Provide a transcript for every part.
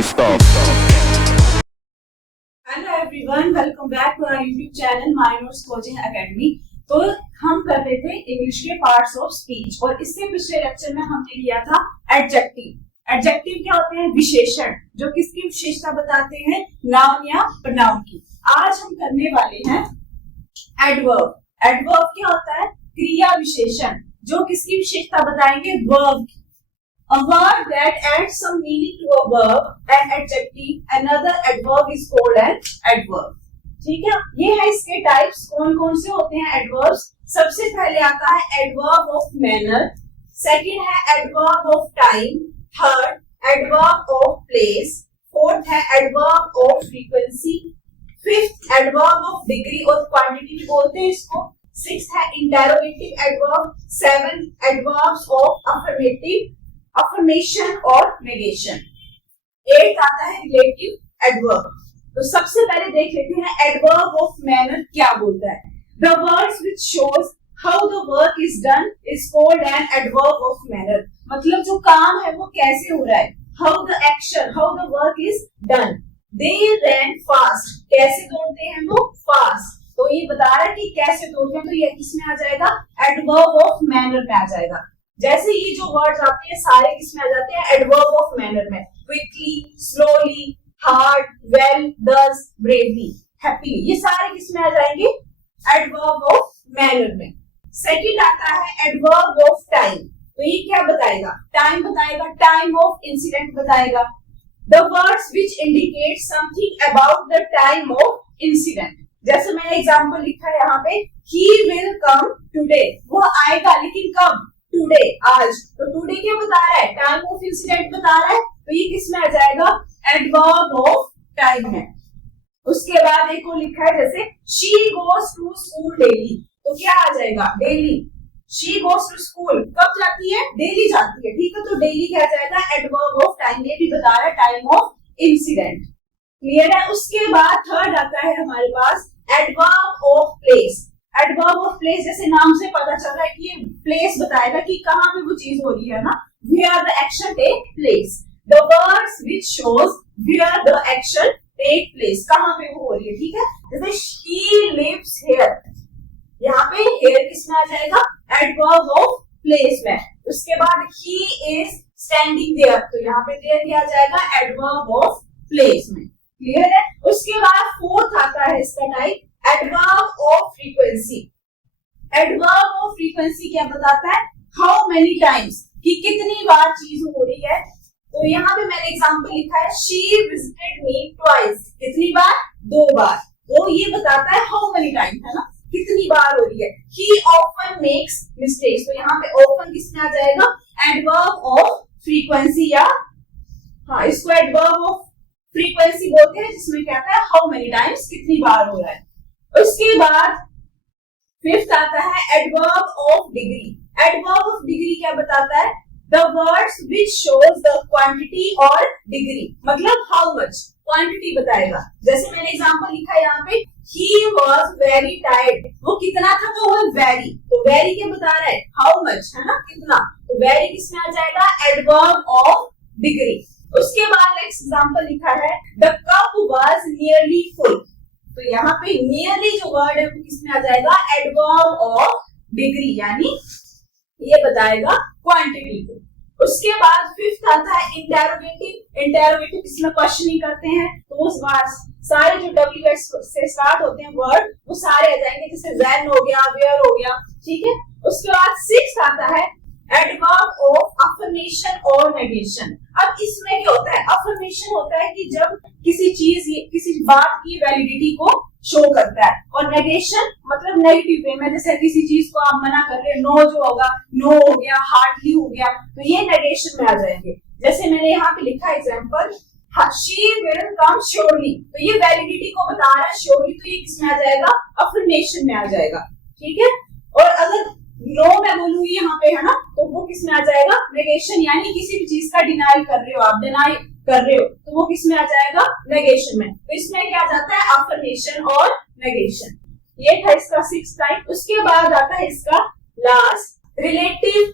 stop. Hello everyone, welcome back to our YouTube channel miners coaching academy. तो हम कर रहे थे इंग्लिश के पार्ट्स ऑफ स्पीच और इससे पिछले लेक्चर में हमने लिया था एडजेक्टिव। एडजेक्टिव क्या होते हैं? विशेषण, जो किसकी विशेषता बताते हैं, नाउन या प्रोनाउन की। आज हम करने वाले हैं एडवर्ब। एडवर्ब क्या होता है? क्रिया विशेषण, जो किसकी विशेषता बताएंगे, वर्ब की। A word that adds some meaning to a verb, an adjective, another adverb is called an adverb. ठीक है, ये है इसके टाइप्स। कौन कौन से होते हैं एडवर्ब्स? सबसे पहले आता है एडवर्ब ऑफ मैनर, सेकंड है adverb of time, third adverb of place, fourth है adverb of frequency, fifth adverb of degree और क्वांटिटी भी बोलते हैं इसको, सिक्स्थ है interrogative adverb, seventh adverbs of affirmation और नेगेशन, एट आता है रिलेटिव एडवर्ब। तो सबसे पहले देख लेते हैं एडवर्ब ऑफ मैनर क्या बोलता है। The words which shows how the work is done is called an adverb of manner. मतलब जो काम है वो कैसे हो रहा है, how the action, how the work is done. They ran fast, कैसे दौड़ते हैं वो, फास्ट। तो ये बता रहा है कि कैसे दौड़ते हैं, तो ये किसमें आ जाएगा, एडवर्ब ऑफ मैनर में आ जाएगा। जैसे ये जो वर्ड्स आते हैं सारे किसमें आ जाते हैं, एडवर्ब ऑफ मैनर में। क्विकली, स्लोली, हार्ड, वेल, दस, ब्रेवली, हैप्पीली, ये सारे किसमें आ जाएंगे, एडवर्ब ऑफ मैनर में। सेकंड आता है एडवर्ब ऑफ टाइम। तो ये क्या बताएगा, टाइम बताएगा, टाइम ऑफ इंसिडेंट बताएगा। The words which indicate something about the time of incident. जैसे मैंने एग्जांपल लिखा है यहाँ पे, ही विल कम टुडे, वो आएगा लेकिन कब, टुडे, आज। तो टुडे क्या बता रहा है, टाइम ऑफ इंसिडेंट बता रहा है, तो ये किसमें आ जाएगा, एडवर्ब ऑफ टाइम है। उसके बाद एक और लिखा है जैसे she goes to school daily, तो क्या आ जाएगा, daily. She goes to school कब जाती है, डेली जाती है, ठीक है। तो डेली क्या आ जाएगा, एडवर्ब ऑफ टाइम। ये भी बता रहा है टाइम ऑफ इंसिडेंट, क्लियर है। उसके बाद थर्ड आता है हमारे पास adverb of place. Adverb of place, जैसे नाम से पता चल रहा है कि ये प्लेस बताएगा कि कहाँ पे वो चीज हो रही है ना, where the action take place. The words which shows where the action take place, कहाँ पे वो हो रही है, ठीक है। जैसे she lives here, यहाँ पे here किसमें आ जाएगा, एडवर्ब ऑफ प्लेस में। उसके बाद he is standing there, तो यहाँ पे there क्या आ जाएगा, एडवर्ब ऑफ प्लेस में, क्लियर है। उसके बाद फोर्थ आता है इसका type adverb of frequency. Adverb of frequency क्या बताता है, हाउ मेनी टाइम्स, कि कितनी बार चीज हो रही है। तो यहाँ पे मैंने एग्जांपल लिखा है शी विजिटेड मी ट्वाइस, कितनी बार, दो बार। तो ये बताता है हाउ मेनी टाइम, है ना, कितनी बार हो रही है। ही ऑफन मेक्स मिस्टेक्स, तो यहाँ पे ऑफन किसमें आ जाएगा, एडवर्ब ऑफ फ्रीक्वेंसी, या हाँ इसको एडवर्ब ऑफ फ्रीक्वेंसी बोलते हैं, जिसमें क्या आता है हाउ मेनी टाइम्स, कितनी बार हो रहा है। उसके बाद फिफ्थ आता है adverb of degree. Adverb of degree क्या बताता है, the words which shows the quantity और डिग्री, मतलब हाउ मच, क्वांटिटी बताएगा। जैसे मैंने एग्जांपल लिखा है यहाँ पे, he was very tired, वो कितना था, वो वेरी। तो वेरी क्या बता रहा है, हाउ मच, है ना, कितना। तो वेरी किसमें आ जाएगा, एडवर्ब ऑफ डिग्री। उसके बाद नेक्स्ट एग्जांपल लिखा है the cup was nearly full. तो यहाँ पे नियरली जो वर्ड है वो किसमें आ जाएगा, एडवर्ब ऑफ डिग्री, यानी ये बताएगा क्वांटिटी को। उसके बाद फिफ्थ आता है इंटेरोगेटिव। इंटेरोगेटिव किसमें क्वेश्चनिंग करते हैं, तो उस बार सारे जो WH से स्टार्ट होते हैं वर्ड वो सारे आ जाएंगे, जैसे व्हेन हो गया, वेयर हो गया, ठीक है। उसके बाद सिक्स्थ आता है एडवर्ब ऑफ अफर्मेशन और नेगेशन। अब इसमें क्या होता है, अफर्मेशन होता है कि जब किसी चीज, किसी बात की वैलिडिटी को शो करता है, और नेगेशन मतलब नेगेटिव वे में, जैसे किसी चीज को आप मना कर रहे हैं, नो जो होगा, नो हो गया, हार्डली हो गया, तो ये नेगेशन में आ जाएंगे। जैसे मैंने यहाँ पे लिखा example, she will come surely, तो ये वैलिडिटी को बता रहा है, श्योरली, तो ये किसमें आ जाएगा, अफर्मेशन में आ जाएगा, ठीक है। और अगर नो मैं बोलूंगी यहाँ पे, है ना, तो वो किसमें आ जाएगा, नेगेशन, यानी किसी भी चीज का डिनाई कर रहे हो आप, डिनाई कर रहे हो, तो वो किसमें आ जाएगा, नेगेशन में। तो इसमें क्या आ जाता है, अफर्मेशन और नेगेशन। ये था इसका सिक्स टाइप। उसके बाद आता है इसका लास्ट रिलेटिव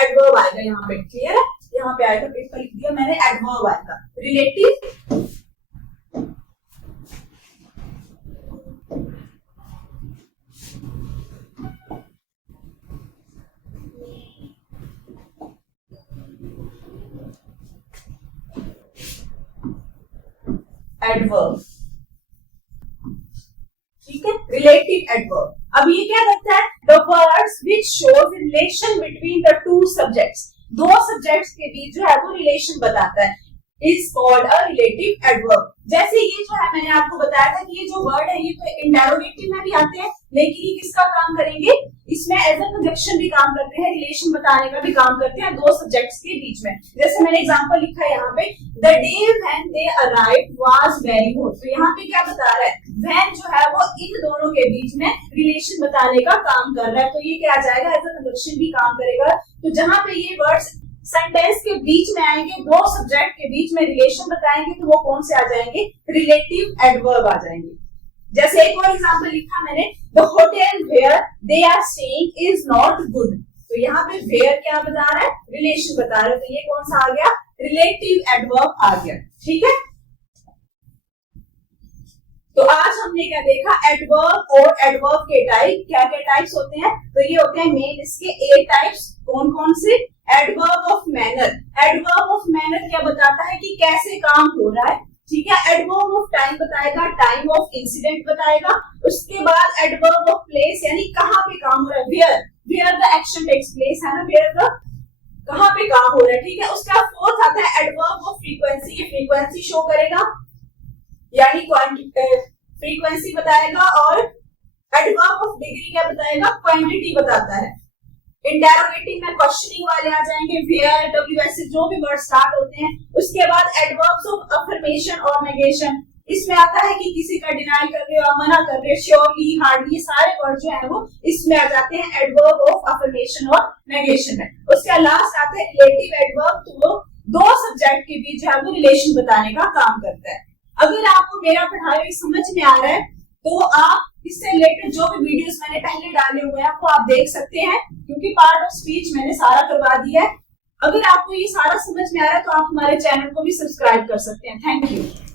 एडवर्ब आएगा यहाँ पे, क्लियर है। यहाँ पे आएगा, पेपर लिख दिया मैंने, एडवर्ब आएगा, रिलेटिव एडवर्ब, ठीक है, रिलेटिव एडवर्ब। अब ये क्या करता है, the words which shows relation between the two subjects, दो सब्जेक्ट्स के बीच जो है वो रिलेशन बताता है, is called a relative adverb. जैसे ये जो है मैंने आपको बताया था कि ये जो वर्ड है ये तो इंटेरोगेटिव में भी आते हैं, लेकिन ये किसका काम करेंगे, इसमें एज अ कंजक्शन भी काम करते हैं, रिलेशन बताने का भी काम करते हैं दो सब्जेक्ट्स के बीच में। जैसे मैंने एग्जांपल लिखा है यहाँ पे, the day when they arrived was very hot. तो यहाँ पे क्या बता रहा है, व्हेन जो है वो इन दोनों के बीच में रिलेशन बताने का काम कर रहा है, तो ये क्या आ जाएगा, एज अ कंजक्शन भी काम करेगा। तो जहां पे ये वर्ड्स सेंटेंस के बीच में आएंगे, दो सब्जेक्ट के बीच में रिलेशन बताएंगे, तो वो कौन से आ जाएंगे, रिलेटिव एडवर्ब आ जाएंगे। जैसे एक और एग्जांपल लिखा मैंने, the hotel where they are staying is not good. तो यहाँ पे वेयर क्या बता रहा है, रिलेशन बता रहा है, तो ये कौन सा आ गया, रिलेटिव एडवर्ब आ गया, ठीक है। तो आज हमने क्या देखा, एडवर्ब और एडवर्ब के टाइप, क्या क्या टाइप्स होते हैं, तो ये होते हैं मेन इसके 8 टाइप्स। कौन कौन से, adverb of manner, adverb of manner क्या बताता है कि कैसे काम हो रहा है, ठीक है। एडवर्ब ऑफ टाइम बताएगा, टाइम ऑफ इंसिडेंट बताएगा। उसके बाद एडवर्ब ऑफ प्लेस, यानी कहाँ पे काम हो रहा है, where the action takes place, है ना, वेयर द कहाँ पे काम हो रहा है, ठीक है। उसका फोर्थ आता है एडवर्ब ऑफ फ्रीक्वेंसी, ये फ्रीक्वेंसी शो करेगा, यानी फ्रीक्वेंसी बताएगा। और एडवर्ब ऑफ डिग्री क्या बताएगा, क्वांटिटी बताता है। इंटेरोगेटिव में क्वेश्चनिंग वाले आ जाएंगे, वेयर, डब्ल्यू, ऐसे जो भी वर्ड स्टार्ट होते हैं। उसके बाद एडवर्ब्स ऑफ अफर्मेशन और नेगेशन, इसमें आता है कि किसी का डिनाई कर रहे हो, मना कर रहे हो, श्योरली, हार्डली, सारे वर्ड जो है वो इसमें आ जाते हैं एडवर्ब ऑफ अफर्मेशन और नेगेशन में। उसका लास्ट आता है रिलेटिव एडवर्ब, तो वो दो सब्जेक्ट के बीच जो है वो रिलेशन बताने का काम करता है। अगर आपको मेरा पढ़ाया हुआ समझ में आ रहा है तो आप इससे रिलेटेड जो भी वीडियोस मैंने पहले डाले हुए हैं वो आप देख सकते हैं, क्योंकि पार्ट ऑफ स्पीच मैंने सारा करवा दिया है। अगर आपको ये सारा समझ में आ रहा है तो आप हमारे चैनल को भी सब्सक्राइब कर सकते हैं। Thank you.